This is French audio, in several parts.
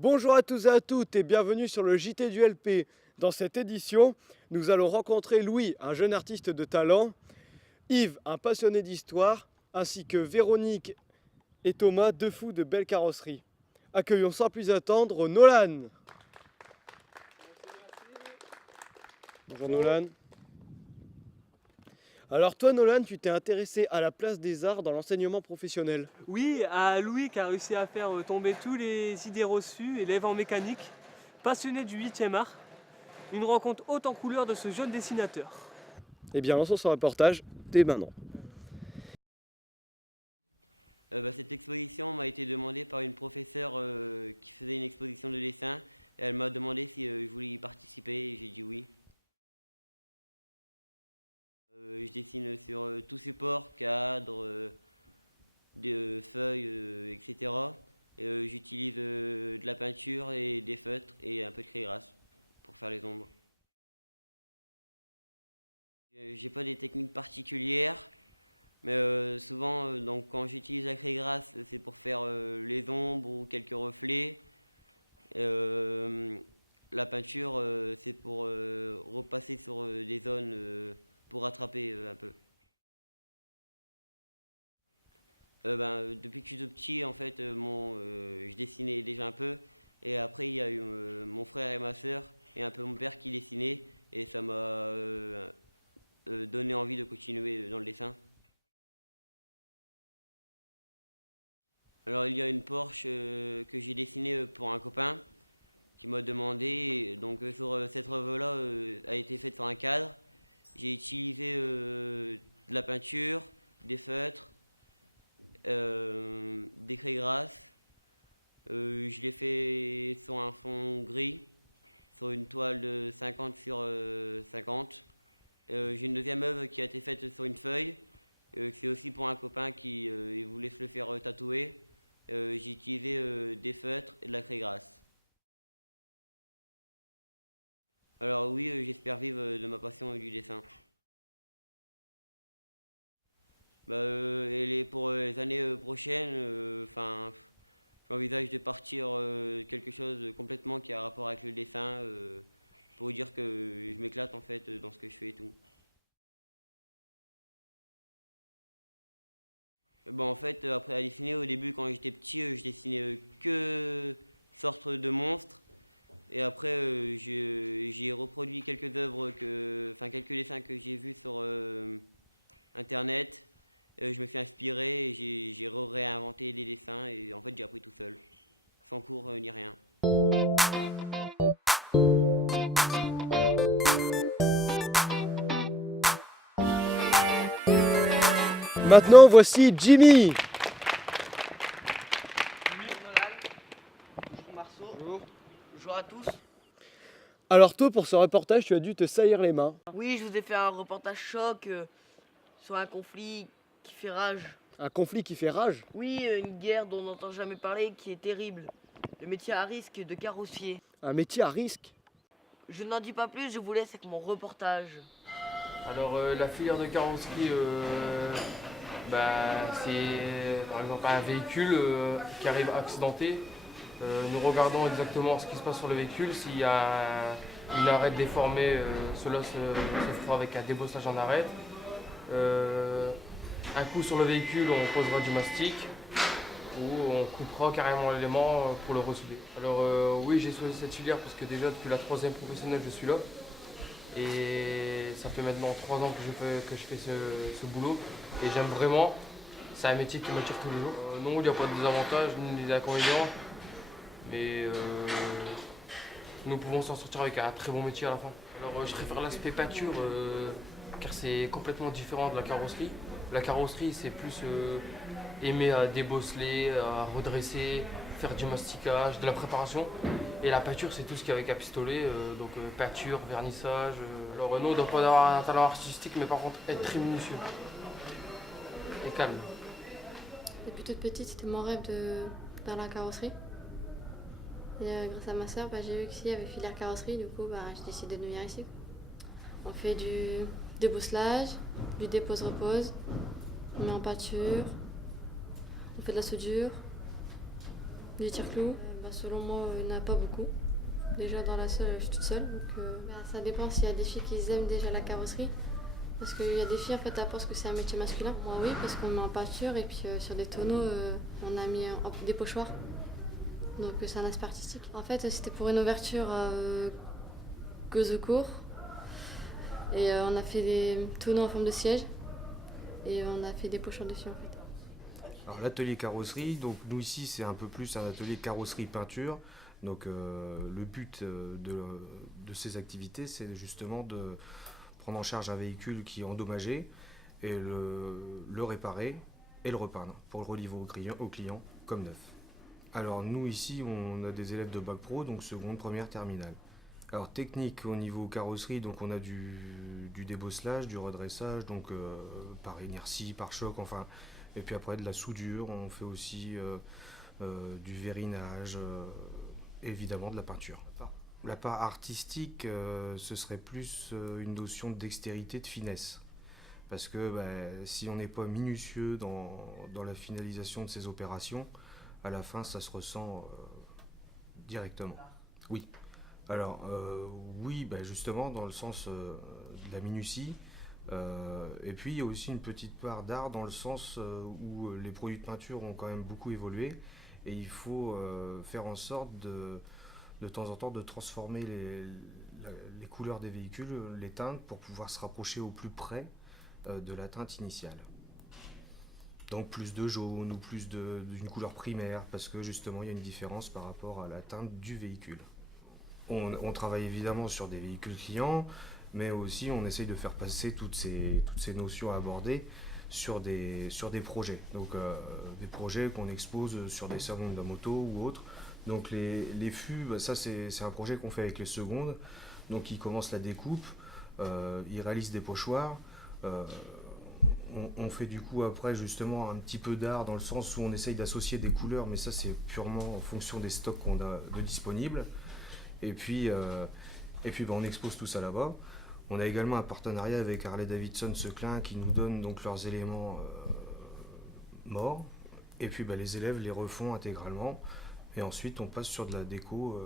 Bonjour à tous et à toutes et bienvenue sur le JT du LP. Dans cette édition, nous allons rencontrer Louis, un jeune artiste de talent, Yves, un passionné d'histoire, ainsi que Véronique et Thomas, deux fous de belle carrosserie. Accueillons sans plus attendre Nolan. Bonjour Nolan. Alors toi Nolan, tu t'es intéressé à la place des arts dans l'enseignement professionnel. Oui, à Louis qui a réussi à faire tomber tous les idées reçues, élève en mécanique, passionné du 8e art. Une rencontre haute en couleur de ce jeune dessinateur. Eh bien lançons son reportage dès maintenant. Cette exposition m'a été demandée par une professeure qui faisait une exposition de dessin. Et elle m'a demandé si je voulais y participer et j'ai dit oui. Je dessine sur tout support, cadre, de feuilles, etc. Et j'utilise de la peinture et des feutres et un peu de craie grasse pour faire les ombres. J'ai pas des techniques particulières. Mais souvent, donc, quand j'utilise la craie grasse, c'est pour faire les ombres ou quelques reflets. La peinture, c'est pour repasser sur des zones pour rattraper un peu. Depuis que je suis tout petit, en fait, je dessinais déjà un peu. Et après, il y a eu mon frère et ma soeur et un peu mon père qui dessinaient. Et ça m'a donné envie de continuer dans le dessin. Alors il y a une Porsche que j'ai dessinée pour un copain qui m'a demandé. Donc cette œuvre-là a été faite sur un cadre. J'ai utilisé de la peinture, des feutres, des craies grasses. Je l'ai fait sur un fond gris, sur une toile de 50 sur 50. J'ai une deuxième œuvre qui a été faite sur une feuille. C'est aussi pour un copain qui il voulait se le faire tatouer. J'ai utilisé des feutres et de la craie grasse. Alors oui, j'espère vivre de ma passion du dessin. Pour les années prochaines, j'envisage de partir quelque chose complètement qui a rapport avec le dessin pour dire que je m'éclate en fait dans ce que je fais et tout. En fait, après à dessiner, au début, quand j'étais petit, je dessinais que sortes de monstres. Et après, j'ai reproduit quelques œuvres, quelques dessins que j'ai vus sur Internet. Je me suis inspiré et j'ai réinventé les dessins. Et en fait, j'ai appris tout seul, sans cours ni rien. Maintenant, voici Jimmy. Bonjour Marceau. Bonjour à tous. Alors toi, pour ce reportage, tu as dû te saillir les mains. Oui, je vous ai fait un reportage choc sur un conflit qui fait rage. Un conflit qui fait rage. Oui, une guerre dont on n'entend jamais parler qui est terrible. Le métier à risque de carrossier. Un métier à risque. Je n'en dis pas plus, je vous laisse avec mon reportage. Alors la filière de carrosserie, c'est par exemple un véhicule qui arrive accidenté. Nous regardons exactement ce qui se passe sur le véhicule. S'il y a une arête déformée, cela se fera avec un débosselage en arête. Un coup sur le véhicule, on posera du mastic ou on coupera carrément l'élément pour le ressouder. Alors oui, j'ai choisi cette filière parce que déjà depuis la 3e professionnelle, je suis là. Et ça fait maintenant 3 ans que je fais ce boulot et j'aime vraiment. C'est un métier qui m'attire tous les jours. Non, il n'y a pas de désavantages ni d'inconvénients, mais nous pouvons s'en sortir avec un très bon métier à la fin. Alors je préfère l'aspect peinture car c'est complètement différent de la carrosserie. La carrosserie, c'est plus aimer à débosseler, à redresser, faire du masticage, de la préparation. Et la peinture, c'est tout ce qui est avec un pistolet, peinture, vernissage. Alors nous, on ne doit pas avoir un talent artistique, mais par contre être très minutieux et calme. Depuis toute petite, c'était mon rêve de faire la carrosserie. Et grâce à ma soeur, j'ai vu qu'ici il y avait filière carrosserie, du coup j'ai décidé de venir ici. On fait du débosselage, du dépose-repose, on met en peinture, on fait de la soudure, du tire-clou. Selon moi, il n'y en a pas beaucoup. Déjà dans la seule, je suis toute seule. Donc, ça dépend s'il y a des filles qui aiment déjà la carrosserie. Parce qu'il y a des filles, en fait, elles pensent que c'est un métier masculin. Moi, oui, parce qu'on met en peinture et puis sur des tonneaux, on a mis des pochoirs. Donc, c'est un aspect artistique. En fait, c'était pour une ouverture à Gauzecourt. Et on a fait des tonneaux en forme de siège. Et on a fait des pochoirs dessus, en fait. Alors, l'atelier carrosserie, donc nous ici, c'est un peu plus un atelier carrosserie-peinture. Donc, le but de ces activités, c'est justement de prendre en charge un véhicule qui est endommagé et le réparer et le repeindre pour le relivrer au client comme neuf. Alors nous ici on a des élèves de bac pro, donc seconde, première, terminale. Alors technique au niveau carrosserie, donc on a du débosselage, du redressage, donc par inertie, par choc, enfin, et puis après de la soudure, on fait aussi du vérinage, évidemment de la peinture. La part artistique, ce serait plus une notion de dextérité, de finesse. Parce que si on n'est pas minutieux dans la finalisation de ces opérations, à la fin, ça se ressent directement. Oui. Alors, oui, justement, dans le sens de la minutie. Et puis, il y a aussi une petite part d'art dans le sens où les produits de peinture ont quand même beaucoup évolué. Et il faut faire en sorte de temps en temps de transformer les couleurs des véhicules, les teintes, pour pouvoir se rapprocher au plus près de la teinte initiale. Donc plus de jaune ou plus d'une couleur primaire, parce que justement il y a une différence par rapport à la teinte du véhicule. On travaille évidemment sur des véhicules clients, mais aussi on essaye de faire passer toutes ces notions abordées sur des projets. Donc des projets qu'on expose sur des salons de la moto ou autres. Donc les fûts, ça c'est un projet qu'on fait avec les secondes. Donc ils commencent la découpe, ils réalisent des pochoirs. On fait du coup après justement un petit peu d'art dans le sens où on essaye d'associer des couleurs, mais ça c'est purement en fonction des stocks qu'on a de disponibles. Et puis on expose tout ça là-bas. On a également un partenariat avec Harley-Davidson Seclin qui nous donne donc leurs éléments morts. Et puis les élèves les refont intégralement. Et ensuite on passe sur de la déco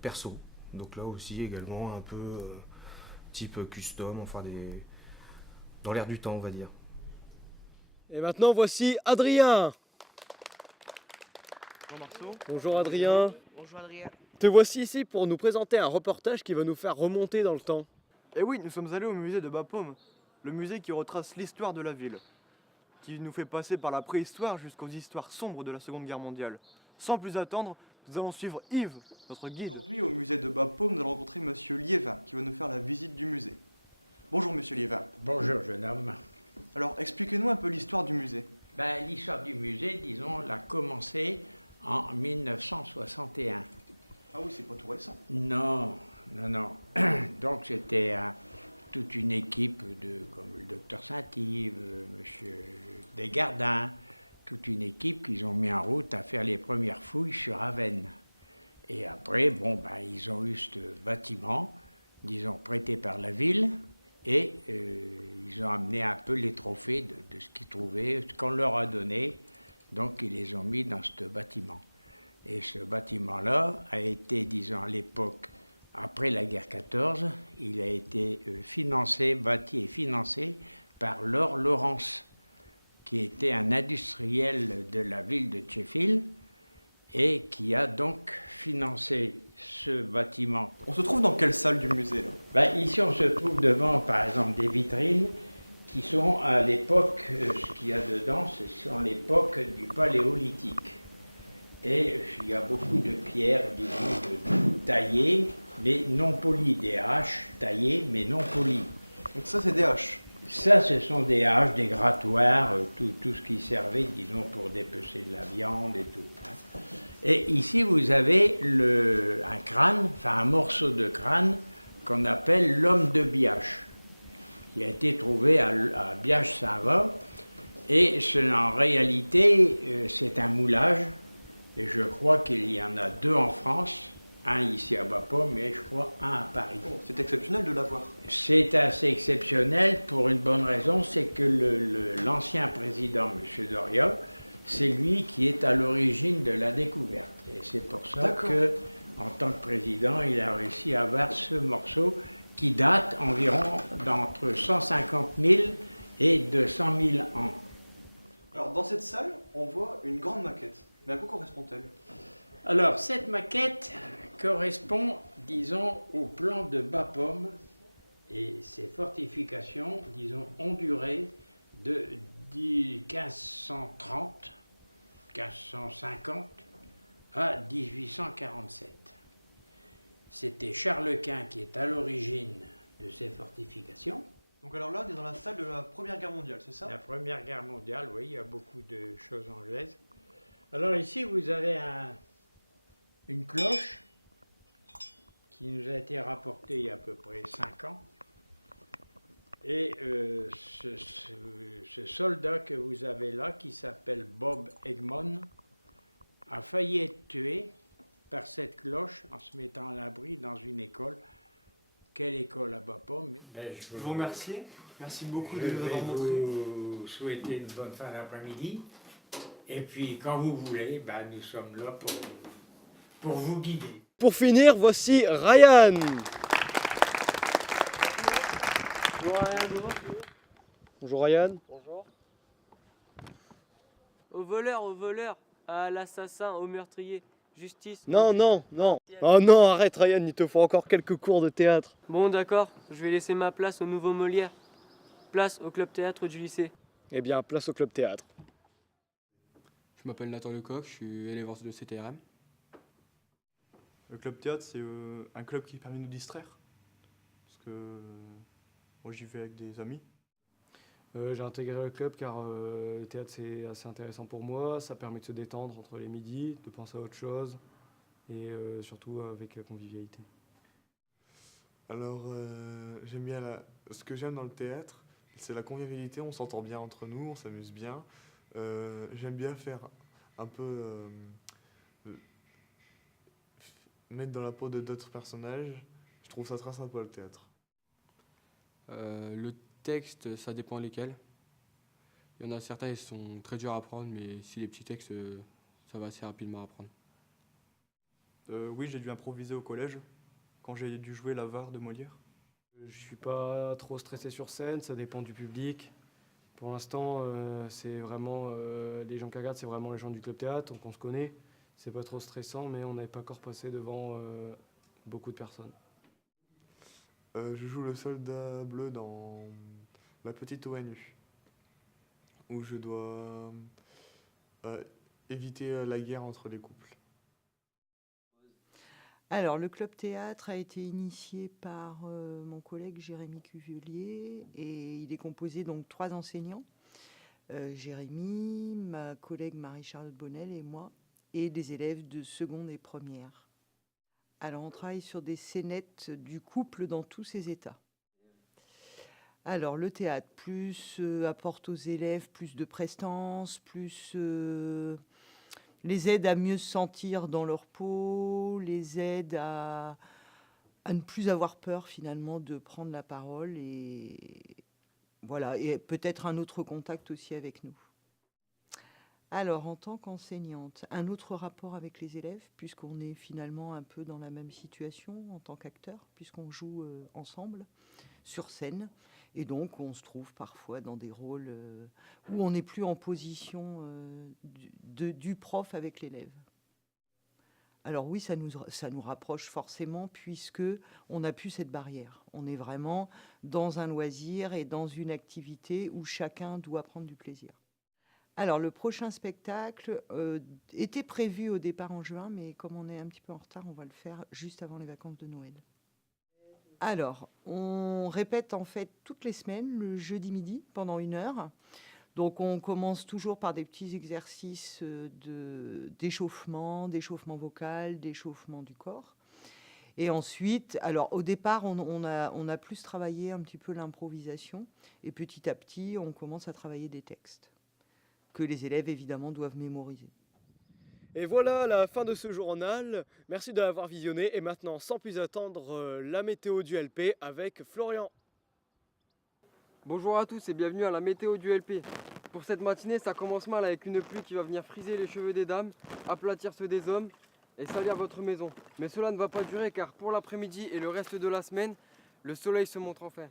perso. Donc là aussi également un peu type custom, enfin dans l'air du temps on va dire. Et maintenant voici Adrien. Bonjour Marceau. Bonjour Adrien. Bonjour Adrien. Te voici ici pour nous présenter un reportage qui va nous faire remonter dans le temps. Et oui, nous sommes allés au musée de Bapaume, le musée qui retrace l'histoire de la ville, qui nous fait passer par la préhistoire jusqu'aux histoires sombres de la Seconde Guerre mondiale. Sans plus attendre, nous allons suivre Yves, notre guide. Aujourd'hui, au musée de Bapaume, nous allons rencontrer Monsieur Liévin, qui va nous faire la visite du musée. Bonjour Monsieur Liévin. Bonjour jeune homme. Alors, expliquez-nous un peu l'histoire du musée. L'histoire du musée, disons, l'a commencé en 1961. Ah oui, c'est pas tout récent. Non. Donc c'était toute une équipe comme le docteur Saint-Yves, monsieur Desgardins, toute une équipe qu'ils ont mis en route à faire les premières fouilles sur Avesnes. Et après, ils ont eu ce bâtiment, disons, prêté par la ville, et ils ont amené un peu les trophées de ce qu'ils trouvaient, ce qu'on leur a donné, donc ils les ont mis dans ce bâtiment. Et ce bâtiment-là a été, disons, à l'époque, après la guerre 14, il a été bâti et financé par Laure Laurence, qui était un industriel de la ville de Sheffield et qui a donc financé ce bâtiment. On se trouve dans quelle salle du musée là? Ici, on se trouve devant, par exemple, des vitrines qui sont à l'époque, ce qu'il y a dedans, ce sont l'époque du Paléolithique. Et il y a beaucoup de pierres, disons, taillées, mais non polies, des haches taillées, mais non polies. Donc ça, c'est des haches. Ça, ce sont des haches, des grattoirs, tout ce qui servait, disons, pour dépecer de la viande et tout. Et ici, vous avez un crâne, enfin un morceau de crâne, qu'on appelle l'homme de Biache, qui a été trouvé à Biache-Saint-Va. Et en réalité, c'est un moulage. Et je crois qu'il y en a 2 en France, un ici à Bapaume, mais je crois un à Paris. Oh, c'est exceptionnel de l'avoir. C'est assez exceptionnel pour une bonne raison, c'est que l'ancien président, M. Doria, c'est lui qui est à l'origine de la découverte. Et c'est pour ça que, en tant que président, il a réussi à avoir ce morceau qui date environ d'entre 150 000 et 200 000 ans. Alors dans cette salle, on voit une grande maquette. Mais à quoi correspond-elle? Alors, cette maquette correspond, disons, au plan de Bapaume et ses fortifications, disons, ont duré de 1530, 1550 à 1847. C'était Charles Quint qui est à l'origine de ces fortifications. Donc alors là, on est dans la salle de la Première Guerre mondiale, c'est ça? La Première Guerre mondiale, oui, il y a beaucoup de choses anglaises. Alors ici, vous avez une cloche qui nous a été rapportée il y a à peu près 5 ans. Et ce soldat que vous avez là, qui s'appelle Bob Egmont, a failli être tué par cette cloche en se mettant à l'abri dans une école. Quelle école à Bapaume? Je vous remercie. Merci beaucoup de Je nous vais avoir montré. vous souhaiter une bonne fin d'après-midi. Et puis, quand vous voulez, nous sommes là pour vous guider. Pour finir, voici Ryan. Bonjour Ryan, Bonjour Ryan. Bonjour. Au voleur, à l'assassin, au meurtrier, justice. Non, non, non. Oh non, arrête Ryan, il te faut encore quelques cours de théâtre. Bon d'accord, je vais laisser ma place au nouveau Molière. Place au club théâtre du lycée. Eh bien, place au club théâtre. Je m'appelle Nathan Lecoq, je suis élève de CTRM. Le club théâtre, c'est un club qui permet de nous distraire. Parce que moi, j'y vais avec des amis. J'ai intégré le club car le théâtre c'est assez intéressant pour moi. Ça permet de se détendre entre les midis, de penser à autre chose et surtout avec la convivialité. Alors, j'aime bien ce que j'aime dans le théâtre, c'est la convivialité, on s'entend bien entre nous, on s'amuse bien. J'aime bien faire un peu mettre dans la peau de d'autres personnages. Je trouve ça très sympa le théâtre. Le texte, ça dépend lesquels. Il y en a certains, ils sont très durs à apprendre, mais si les petits textes, ça va assez rapidement à apprendre. Oui, j'ai dû improviser au collège quand j'ai dû jouer l'avare de Molière. Je suis pas trop stressé sur scène, ça dépend du public. Pour l'instant, c'est vraiment les gens qui regardent, c'est vraiment les gens du club théâtre, donc on se connaît. C'est pas trop stressant, mais on n'avait pas encore passé devant beaucoup de personnes. Je joue le soldat bleu dans La Petite ONU, où je dois éviter la guerre entre les couples. Alors, le club théâtre a été initié par mon collègue Jérémy Cuvelier et il est composé donc 3 enseignants. Jérémy, ma collègue Marie-Charlotte Bonnel et moi, et des élèves de seconde et première. Alors, on travaille sur des scénettes du couple dans tous ses états. Alors, le théâtre, plus apporte aux élèves plus de prestance, plus les aide à mieux se sentir dans leur peau, les aide à ne plus avoir peur finalement de prendre la parole et voilà, et peut-être un autre contact aussi avec nous. Alors, en tant qu'enseignante, un autre rapport avec les élèves, puisqu'on est finalement un peu dans la même situation en tant qu'acteur, puisqu'on joue ensemble sur scène. Et donc, on se trouve parfois dans des rôles où on n'est plus en position du prof avec l'élève. Alors oui, ça nous rapproche forcément, puisque on n'a plus cette barrière. On est vraiment dans un loisir et dans une activité où chacun doit prendre du plaisir. Alors, le prochain spectacle était prévu au départ en juin, mais comme on est un petit peu en retard, on va le faire juste avant les vacances de Noël. Alors, on répète en fait toutes les semaines, le jeudi midi, pendant 1 heure. Donc, on commence toujours par des petits exercices d'échauffement vocal, d'échauffement du corps. Et ensuite, alors au départ, on a plus travaillé un petit peu l'improvisation. Et petit à petit, on commence à travailler des textes que les élèves, évidemment, doivent mémoriser. Et voilà la fin de ce journal. Merci de l'avoir visionné. Et maintenant, sans plus attendre, la météo du LP avec Florian. Bonjour à tous et bienvenue à la météo du LP. Pour cette matinée, ça commence mal avec une pluie qui va venir friser les cheveux des dames, aplatir ceux des hommes et salir votre maison. Mais cela ne va pas durer car pour l'après-midi et le reste de la semaine, le soleil se montre enfin.